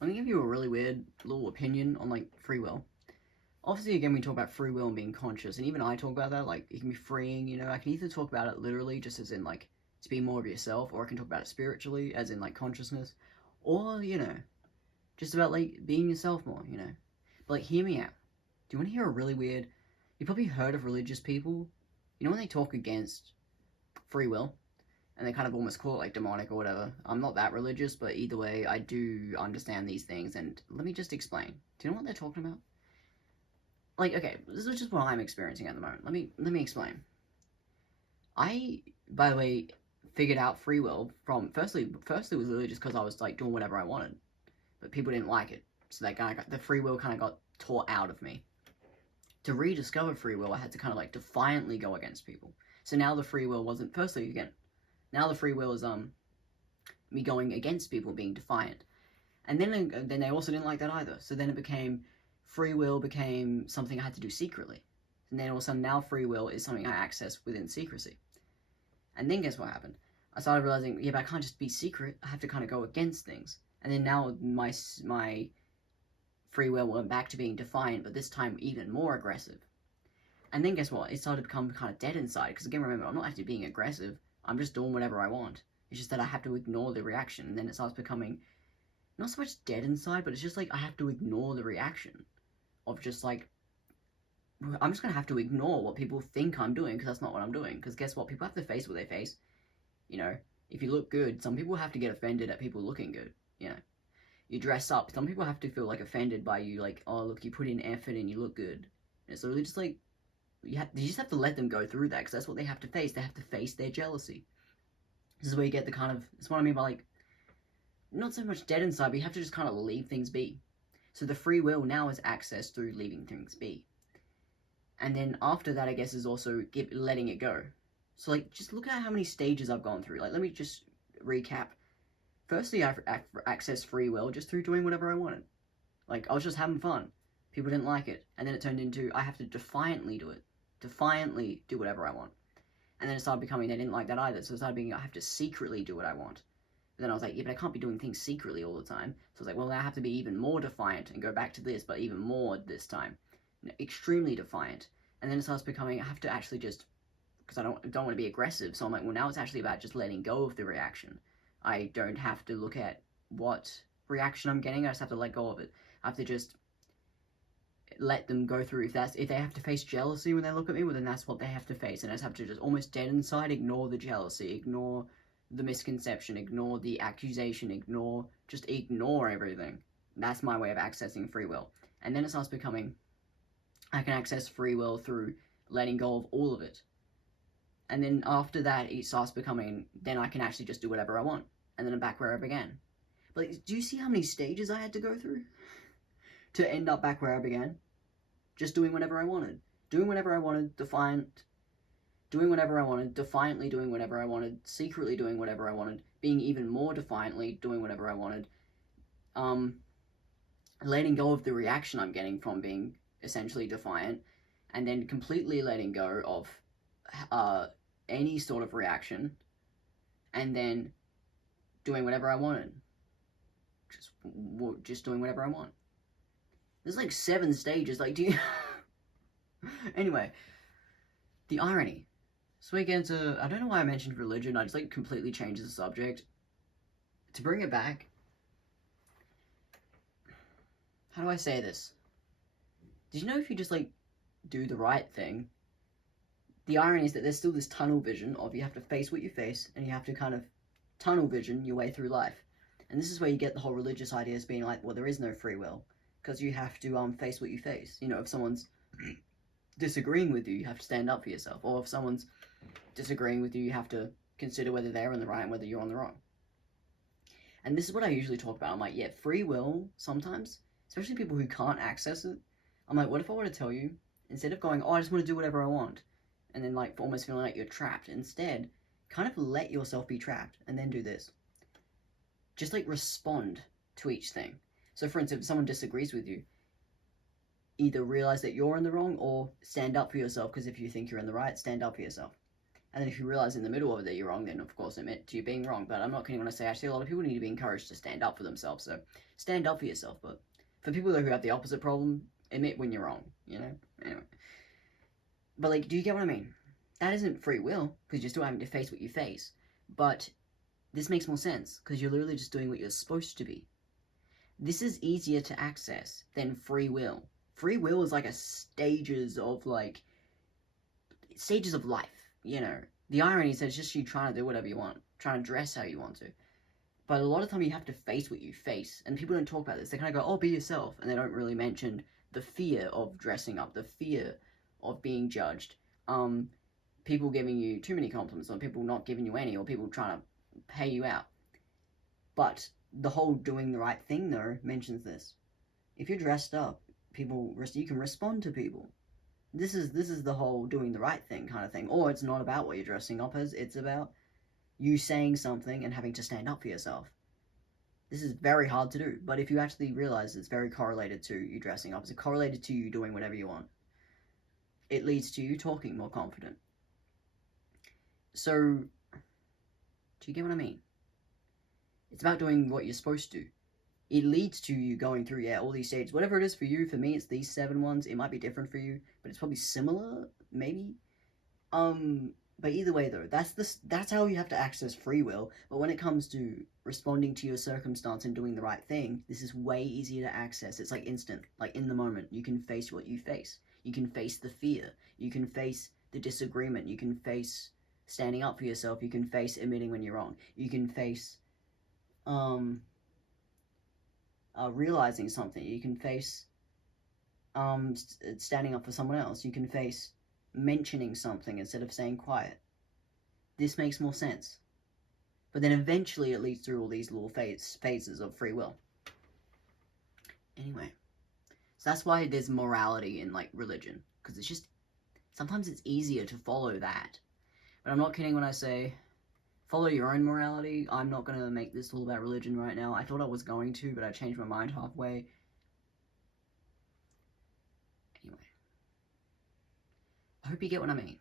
Let me give you a really weird little opinion on like free will. Obviously, again, we talk about free will and being conscious, and even I talk about that. Like, it can be freeing. I can either talk about it literally, just as in like to be more of yourself, or I can talk about it spiritually, as in like consciousness, or just about like being yourself more. But like, hear me out. Do you want to hear a really weird? You probably heard of religious people. When they talk against free will, and they kind of almost call it like demonic or whatever. I'm not that religious, but either way, I do understand these things, and let me just explain. Do you know what they're talking about? Like, okay, this is just what I'm experiencing at the moment. Let me explain. I, by the way, figured out free will from firstly it was literally just because I was like doing whatever I wanted, but people didn't like it, so that kind of the free will kind of got taught out of me. To rediscover free will, I had to kind of like defiantly go against people. So now the free will wasn't firstly again. Now the free will is me going against people, being defiant, and then they also didn't like that either. So then it became free will became something I had to do secretly, and then all of a sudden now free will is something I access within secrecy. And then guess what happened? I started realizing, yeah, but I can't just be secret. I have to kind of go against things. And then now my free will went back to being defiant, but this time even more aggressive. And then guess what? It started to become kind of dead inside. Because again, remember, I'm not actually being aggressive. I'm just doing whatever I want. It's just that I have to ignore the reaction. And then it starts becoming not so much dead inside, but it's just like I have to ignore the reaction of just like, I'm just going to have to ignore what people think I'm doing because that's not what I'm doing. Because guess what? People have to face what they face. If you look good, some people have to get offended at people looking good. You dress up. Some people have to feel like offended by you, like, oh, look, you put in effort and you look good. And it's literally just like, you just have to let them go through that because that's what they have to face. They have to face their jealousy. This is where you get the kind of, that's what I mean by like, not so much dead inside, but you have to just kind of leave things be. So the free will now is accessed through leaving things be. And then after that, I guess, is also letting it go. So, like, just look at how many stages I've gone through. Like, let me just recap. Firstly, I accessed free will just through doing whatever I wanted. Like, I was just having fun. People didn't like it. And then it turned into, I have to defiantly do it. Defiantly do whatever I want. And then it started becoming, they didn't like that either. So it started being, I have to secretly do what I want. But then I was like, yeah, but I can't be doing things secretly all the time. So I was like, well, now I have to be even more defiant and go back to this, but even more this time. Extremely defiant. And then it starts becoming, I have to actually just, because I don't want to be aggressive, so I'm like, well, now it's actually about just letting go of the reaction. I don't have to look at what reaction I'm getting, I just have to let go of it. I have to just let them go through. If they have to face jealousy when they look at me, well, then that's what they have to face, and I just have to just almost dead inside ignore the jealousy, ignore the misconception, ignore the accusation, just ignore everything. That's my way of accessing free will. And then it starts becoming, I can access free will through letting go of all of it. And then after that, it starts becoming, then I can actually just do whatever I want. And then I'm back where I began. But like, do you see how many stages I had to go through to end up back where I began? Just doing whatever I wanted. Doing whatever I wanted, defiant. Doing whatever I wanted, defiantly doing whatever I wanted, secretly doing whatever I wanted, being even more defiantly doing whatever I wanted. Letting go of the reaction I'm getting from being essentially defiant, and then completely letting go of any sort of reaction, and then doing whatever I wanted. Just doing whatever I want. There's like 7 stages. Like, do you? Anyway, the irony. So we get into, I don't know why I mentioned religion. I just like completely changed the subject. To bring it back, how do I say this? Did you know if you just like do the right thing, the irony is that there's still this tunnel vision of you have to face what you face, and you have to kind of tunnel vision your way through life. And this is where you get the whole religious ideas being like, well, there is no free will, because you have to face what you face. If someone's disagreeing with you, you have to stand up for yourself. Or if someone's disagreeing with you, you have to consider whether they're on the right and whether you're on the wrong. And this is what I usually talk about. I'm like, yeah, free will sometimes, especially people who can't access it. I'm like, what if I were to tell you, instead of going, oh, I just want to do whatever I want, and then like almost feeling like you're trapped, instead, kind of let yourself be trapped, and then do this. Just like respond to each thing. So for instance, if someone disagrees with you, either realize that you're in the wrong or stand up for yourself, because if you think you're in the right, stand up for yourself. And then if you realize in the middle of it that you're wrong, then of course admit to you being wrong. But I'm not kidding when I say actually a lot of people need to be encouraged to stand up for themselves. So stand up for yourself. But for people who have the opposite problem, admit when you're wrong, you know? Anyway. But like, do you get what I mean? That isn't free will, because you're still having to face what you face. But this makes more sense, because you're literally just doing what you're supposed to be. This is easier to access than free will. Free will is like a stages of life, you know. The irony is that it's just you trying to do whatever you want, trying to dress how you want to. But a lot of time you have to face what you face, and people don't talk about this. They kind of go, oh, be yourself, and they don't really mention the fear of dressing up, the fear of being judged, people giving you too many compliments, or people not giving you any, or people trying to pay you out. But the whole doing the right thing, though, mentions this. If you're dressed up, you can respond to people. This is the whole doing the right thing kind of thing. Or it's not about what you're dressing up as, it's about you saying something and having to stand up for yourself. This is very hard to do, but if you actually realize it's very correlated to you dressing up, it's correlated to you doing whatever you want, it leads to you talking more confident. So, do you get what I mean? It's about doing what you're supposed to. It leads to you going through, all these stages. Whatever it is for you, for me, it's these 7 ones. It might be different for you, but it's probably similar, maybe. But either way, though, that's how you have to access free will. But when it comes to responding to your circumstance and doing the right thing, this is way easier to access. It's like instant, like in the moment. You can face what you face. You can face the fear. You can face the disagreement. You can face standing up for yourself. You can face admitting when you're wrong. You can face realizing something. You can face standing up for someone else. You can face mentioning something instead of staying quiet. This makes more sense. But then eventually it leads through all these little phases of free will. Anyway, so that's why there's morality in like religion, because it's just sometimes it's easier to follow that. But I'm not kidding when I say follow your own morality. I'm not going to make this all about religion right now. I thought I was going to, but I changed my mind halfway. Anyway, I hope you get what I mean.